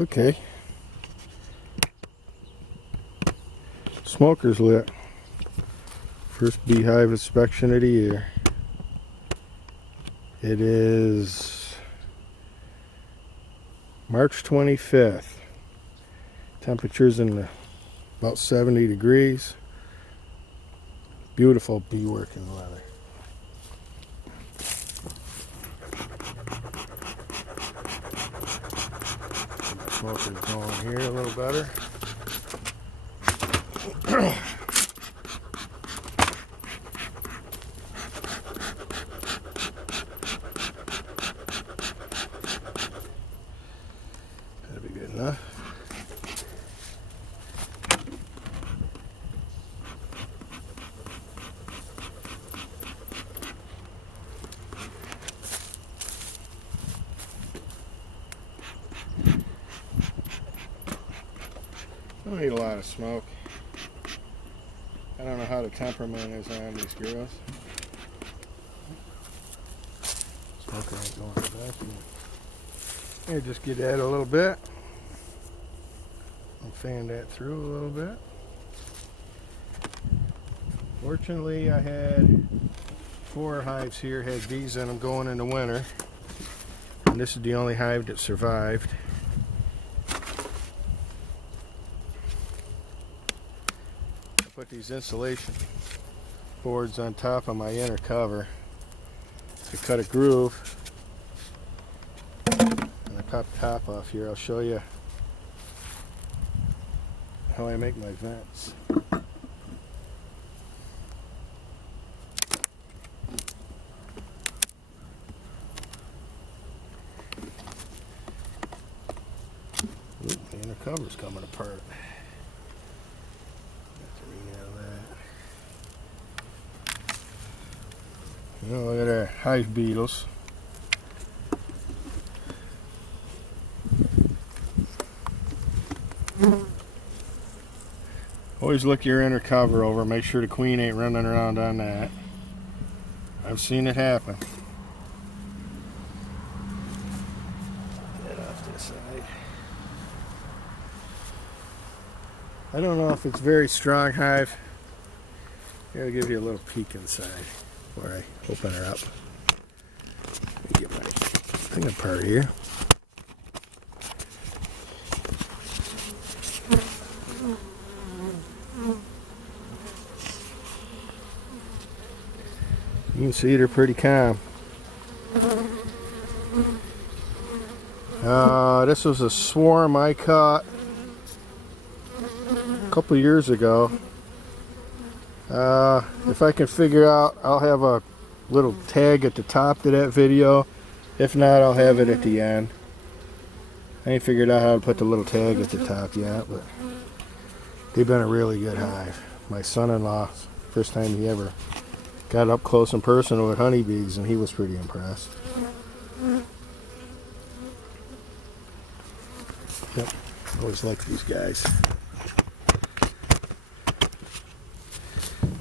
Okay. Smoker's lit. First beehive inspection of the year. It is March 25th. Temperatures in about 70 degrees. Beautiful bee working weather. Smoker's going here a little better. That'll be good enough. I don't need a lot of smoke. I don't know how the temperament is on these girls. Smoker ain't going back. Here, just get that a little bit. And fan that through a little bit. Fortunately, I had 4 hives here, had bees in them going in the winter. And this is the only hive that survived. Put these insulation boards on top of my inner cover to cut a groove, and I pop the top off here. I'll show you how I make my vents. Oop, the inner cover's coming apart. You know, look at our hive beetles. Always look your inner cover over, make sure the queen ain't running around on that. I've seen it happen. Get off this side. I don't know if it's very strong hive. Here, I'll give you a little peek inside before I open her up. Let me get my thing apart here. You can see they're pretty calm. This was a swarm I caught a couple years ago. If I can figure out, I'll have a little tag at the top to that video. If not, I'll have it at the end. I ain't figured out how to put the little tag at the top yet, but they've been a really good hive. My son-in-law, first time he ever got up close and personal with honeybees, and he was pretty impressed. Yep, always like these guys.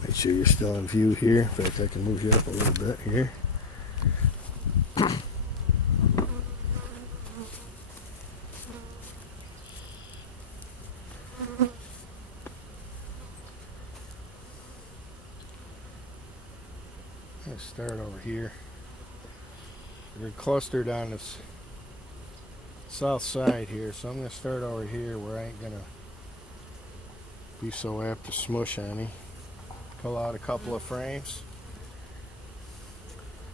Make sure you're still in view here. In fact, I can move you up a little bit here. I'm going to start over here. We're clustered on this south side here, so I'm going to start over here where I ain't going to be so apt to smush any. Pull out a couple of frames.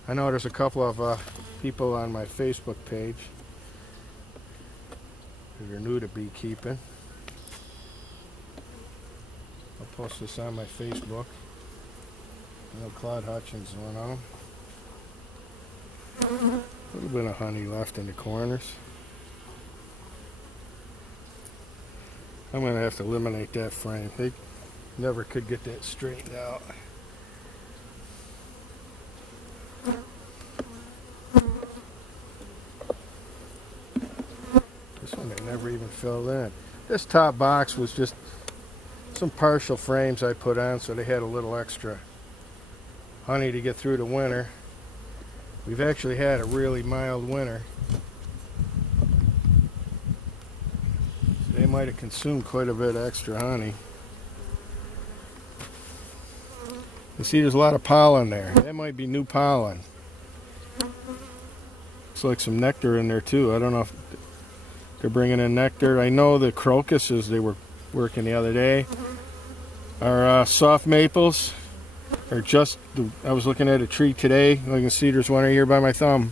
I know there's a couple of people on my Facebook page that are new to beekeeping. I'll post this on my Facebook. I know Claude Hutchins is one of them. A little bit of honey left in the corners. I'm going to have to eliminate that frame. They never could get that straightened out. This one they never even filled in. This top box was just some partial frames I put on so they had a little extra honey to get through the winter. We've actually had a really mild winter. they might have consumed quite a bit extra honey. You see there's a lot of pollen there. That might be new pollen. Looks like some nectar in there too. I don't know if they're bringing in nectar. I know the crocuses they were working the other day are soft maples. Or just, I was looking at a tree today. You can see there's one right here by my thumb.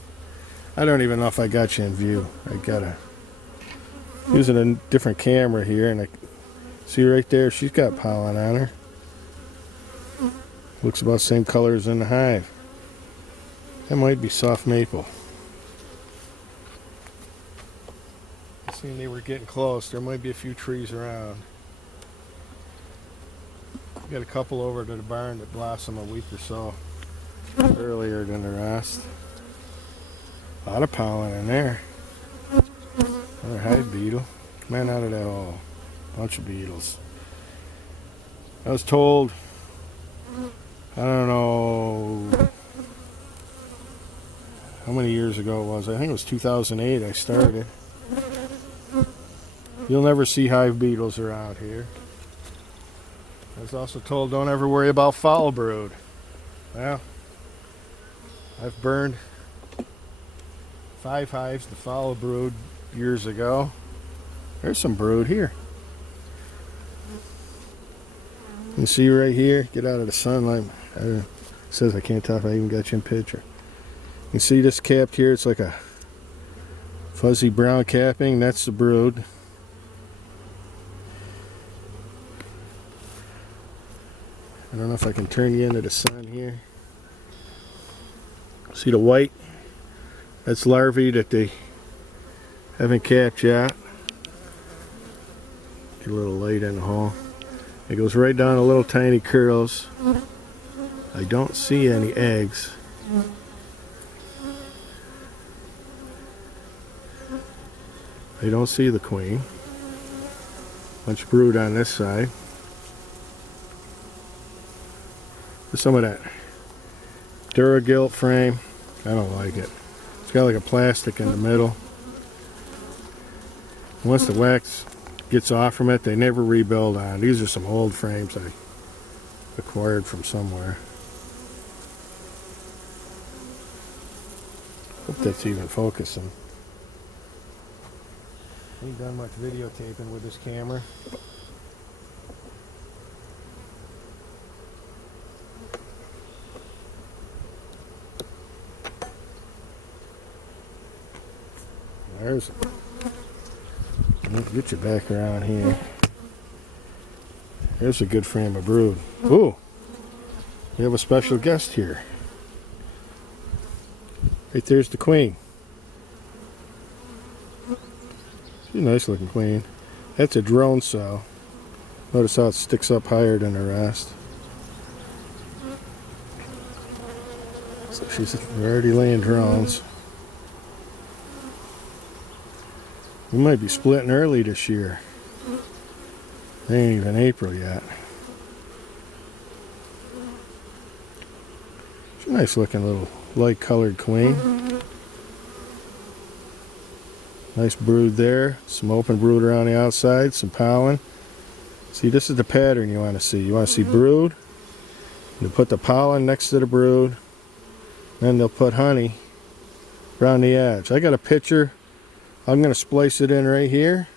I don't even know if I got you in view. I gotta, using a different camera here, and I see right there, she's got pollen on her. Looks about the same color as in the hive. That might be soft maple. Seeing they were getting close. There might be a few trees around. Got a couple over to the barn that blossom a week or so earlier than the rest. A lot of pollen in there. Another hive beetle. Come on out of that hole. Bunch of beetles. I was told, I don't know how many years ago it was. I think it was 2008 I started. You'll never see hive beetles around here. I was also told don't ever worry about foul brood. Well, I've burned 5 hives to foul brood years ago. There's some brood here. You can see right here, get out of the sunlight. It says I can't tell if I even got you in picture. You can see this capped here, it's like a fuzzy brown capping, that's the brood. I don't know if I can turn you into the sun here. See the white? That's larvae that they haven't capped yet. Get a little light in the hole. It goes right down to little tiny curls. I don't see any eggs. I don't see the queen. Bunch of brood on this side. Some of that Duragilt frame. I don't like it. It's got like a plastic in the middle. Once the wax gets off from it, they never rebuild on. These are some old frames I acquired from somewhere. Hope that's even focusing. Ain't done much videotaping with this camera. There's it. Get you back around here. There's a good frame of brood. Ooh, we have a special guest here. Right there's the queen. She's a nice looking queen. That's a drone cell. Notice how it sticks up higher than the rest. So she's already laying drones. We might be splitting early this year. It ain't even April yet. It's a nice looking little light colored queen. Nice brood there. Some open brood around the outside. Some pollen. See, this is the pattern you want to see. You want to see brood. They'll put the pollen next to the brood. Then they'll put honey around the edge. I got a picture. I'm going to splice it in right here.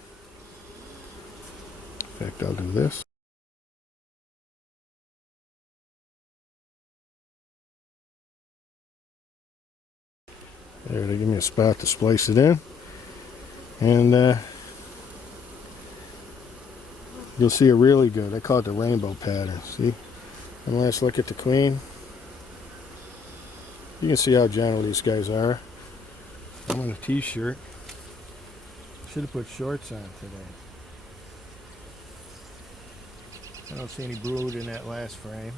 In fact, I'll do this. There, they give me a spot to splice it in. And you'll see it really good. I call it the rainbow pattern. See? One last look at the queen. You can see how gentle these guys are. I'm on a t-shirt. Should have put shorts on today. I don't see any brood in that last frame.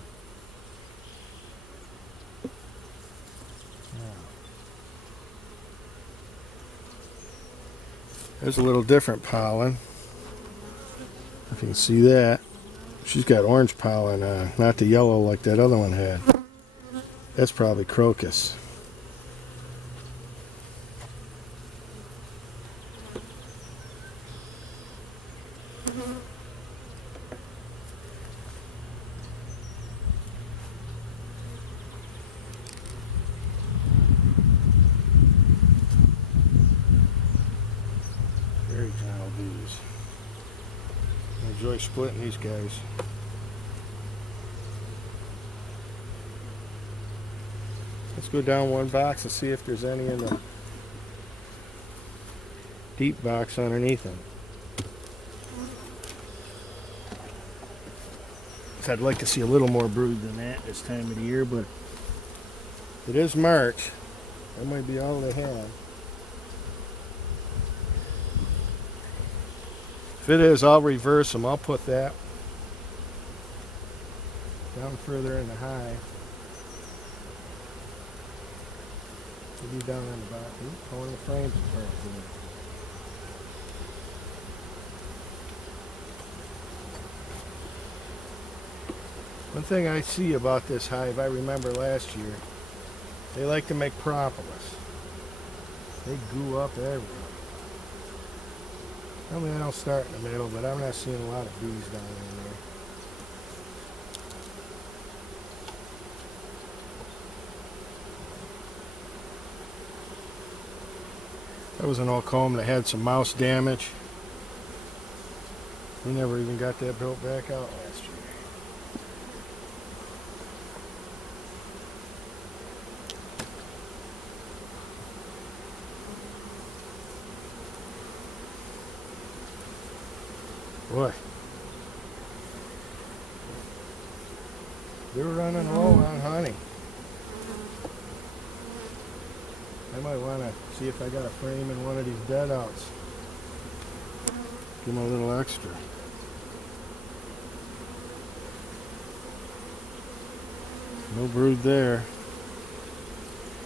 There's a little different pollen. If you can see that. She's got orange pollen on, not the yellow like that other one had. That's probably crocus. Very gentle bees. I enjoy splitting these guys. Let's go down one box and see if there's any in the deep box underneath them. I'd like to see a little more brood than that this time of the year, but it is March. That might be all they have. If it is, I'll reverse them. I'll put that down further in the hive. It'll be down on the bottom. Pulling the frames apart there. One thing I see about this hive, I remember last year, they like to make propolis. They goo up everywhere. I mean, I'll start in the middle, but I'm not seeing a lot of bees down in there. That was an old comb that had some mouse damage. We never even got that built back out last year. Boy, they're running low on honey. I might want to see if I got a frame in one of these dead outs. Give them a little extra. No brood there.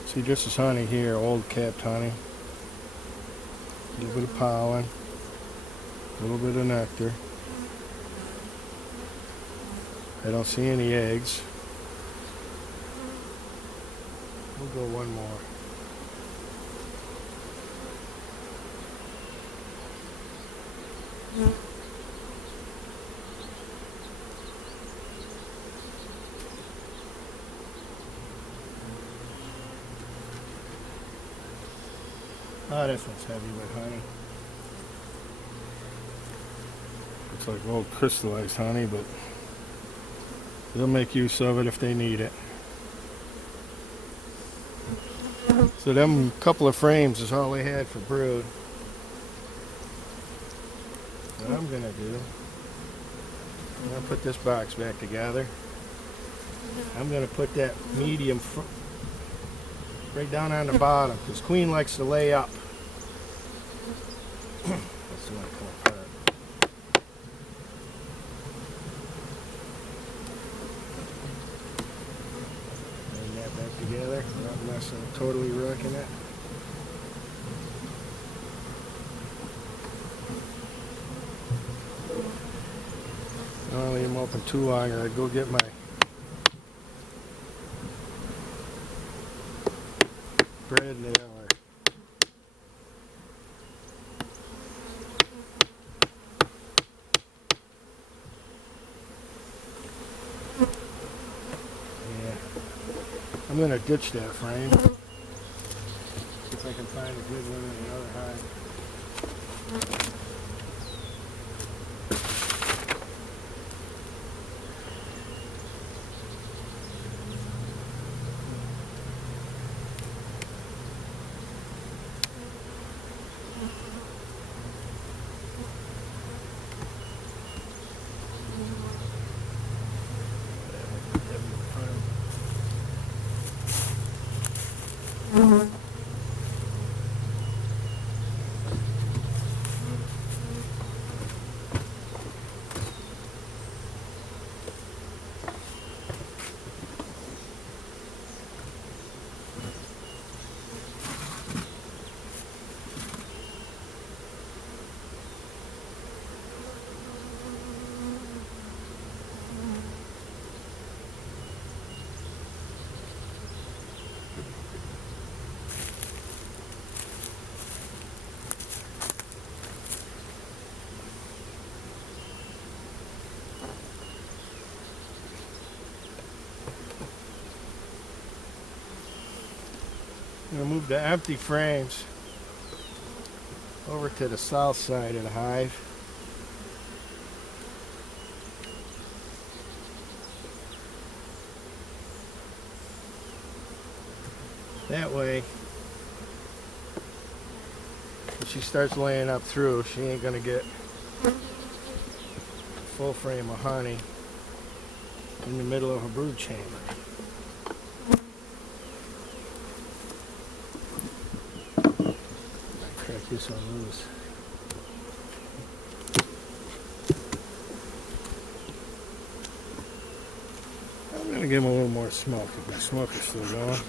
See, just as honey here, old capped honey. A little bit of pollen. A little bit of nectar. I don't see any eggs. We'll go one more. Oh, this one's heavy with honey. Looks like old crystallized honey, but they'll make use of it if they need it. So them couple of frames is all they had for brood. What I'm gonna do, I'm gonna put this box back together. I'm gonna put that medium right down on the bottom, because Queen likes to lay up. That's the one I come apart. Bring that back together, not messing, totally wrecking it. I don't leave them open too long, or I'd go get my bread nail. I'm going to ditch that frame. See if I can find a good one in the other hive. move the empty frames over to the south side of the hive. That way, if she starts laying up through, she ain't gonna get a full frame of honey in the middle of a brood chamber. Crack this one loose. I'm gonna give him a little more smoke if my smoke is still going.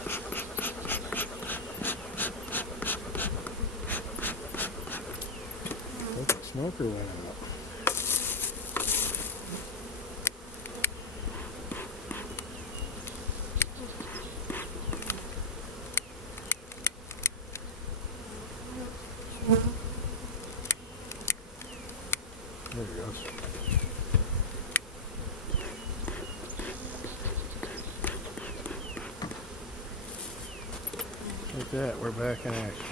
Oh, the smoker went out. There he goes. Like that, we're back in action.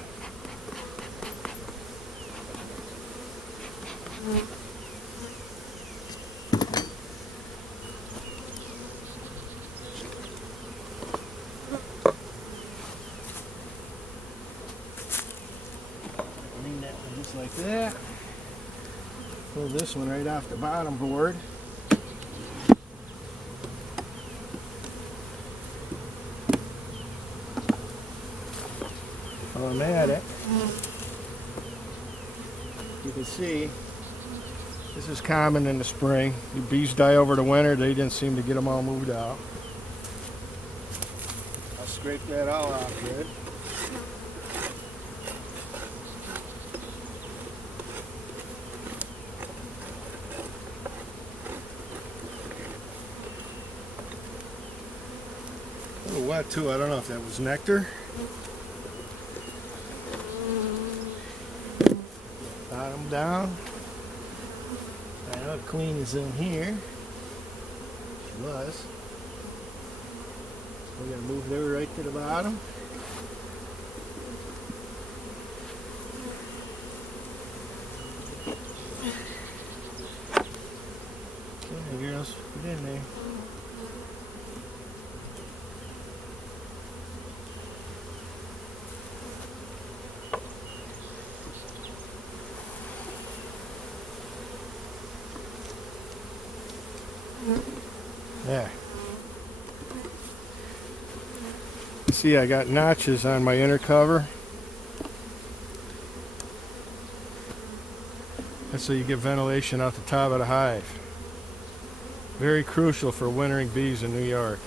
Clean that one just like that. Pull this one right off the bottom board. While I'm at it, you can see this is common in the spring. The bees die over the winter. They didn't seem to get them all moved out. I'll scrape that all out good. A little wet too. I don't know if that was nectar. Bottom down. I know Queen is in here. She was. We're going to move her right to the bottom. Come on, girls. Get in there. There. See, I got notches on my inner cover. That's so you get ventilation out the top of the hive. Very crucial for wintering bees in New York.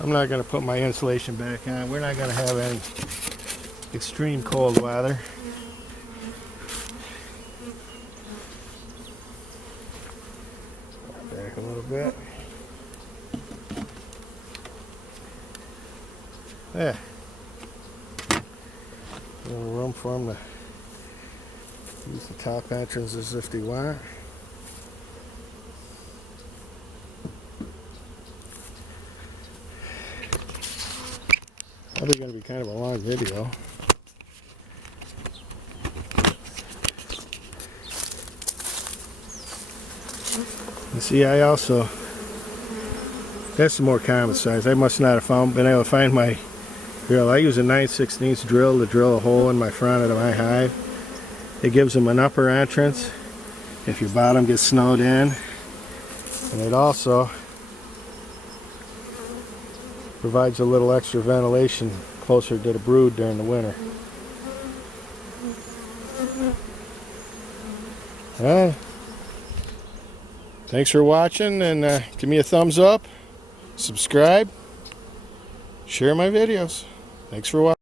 I'm not going to put my insulation back on. We're not going to have any extreme cold weather. Back a little bit. There. A little room for them to use the top entrances if they want. Probably going to be kind of a long video. You see, I also, that's the more common size. I must not have been able to find my drill. I use a 9/16 drill to drill a hole in my front of my hive. It gives them an upper entrance if your bottom gets snowed in, and it also provides a little extra ventilation closer to the brood during the winter. Alright. Thanks for watching, and give me a thumbs up, subscribe, share my videos. Thanks for watching.